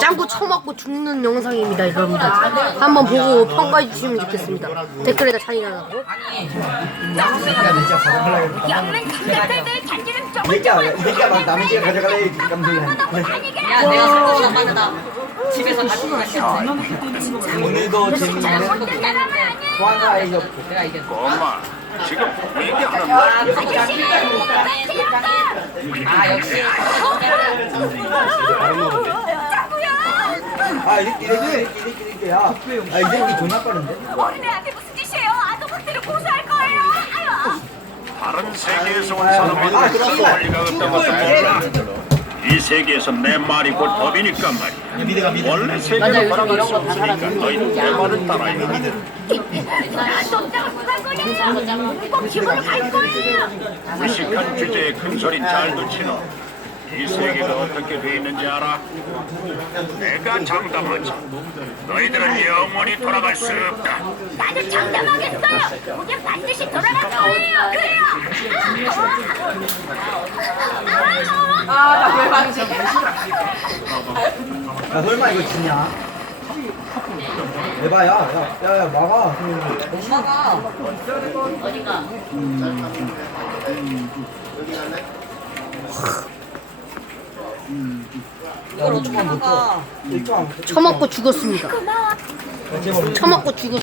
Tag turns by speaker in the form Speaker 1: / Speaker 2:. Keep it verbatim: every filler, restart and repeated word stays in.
Speaker 1: 짱구 처먹고 죽는 영상입니다, 여러분들. 한번 보고 평가해 주시면 좋겠습니다. 댓글에다 잔인하다고.
Speaker 2: 양면 감자살들 잔디는 좀
Speaker 3: 이새끼야, 이새끼야 막 남의 집에 가져가래 감독이야.
Speaker 4: 야, 내가 설거지 안 받는다. 집에서 가지고 갔어.
Speaker 3: 오늘도 재밌는 소환사 이거
Speaker 4: 내가 이겼어.
Speaker 5: 엄마, 지금 얘기하는 말.
Speaker 4: 아, 역시.
Speaker 3: 아 이새끼 이새끼 이새끼 이새끼 이새끼야. 아 이새끼 존나 빠른데.
Speaker 2: 어린애한테 무슨 짓이에요? 아동학대를 고소할 거예요. 아유.
Speaker 5: 다른 세계에서 온 사람마다 그런 권리가 없다고 생각나. 이 세계에서 내 말이 곧 법이니까 말이야. 원래 세계로 바라볼 수 없으니까 너희는 내 말을 따라야 해.
Speaker 2: 아동장을 구할 거예요. 꼭 기분을 갈 거예요.
Speaker 5: 무식한 주제에 큰 소리 잘 듣지너. 이 세계가 어떻게 돼 있는지 알아? 내가 장담하지. 너희들은 영원히 돌아갈 수 없다.
Speaker 2: 나도 장담하겠어요. 우리 반드시 돌아갈 거예요. 그래요.
Speaker 4: 아, 나 왜 방지?
Speaker 3: 야 설마 이거 지냐? 에바야, 야야야 막아.
Speaker 4: 엄마가 어디가? 이걸 어떻게 막아?
Speaker 3: 이거 안
Speaker 1: 처먹고 죽었습니다.
Speaker 3: 야, 제발.
Speaker 1: 처먹고 죽었.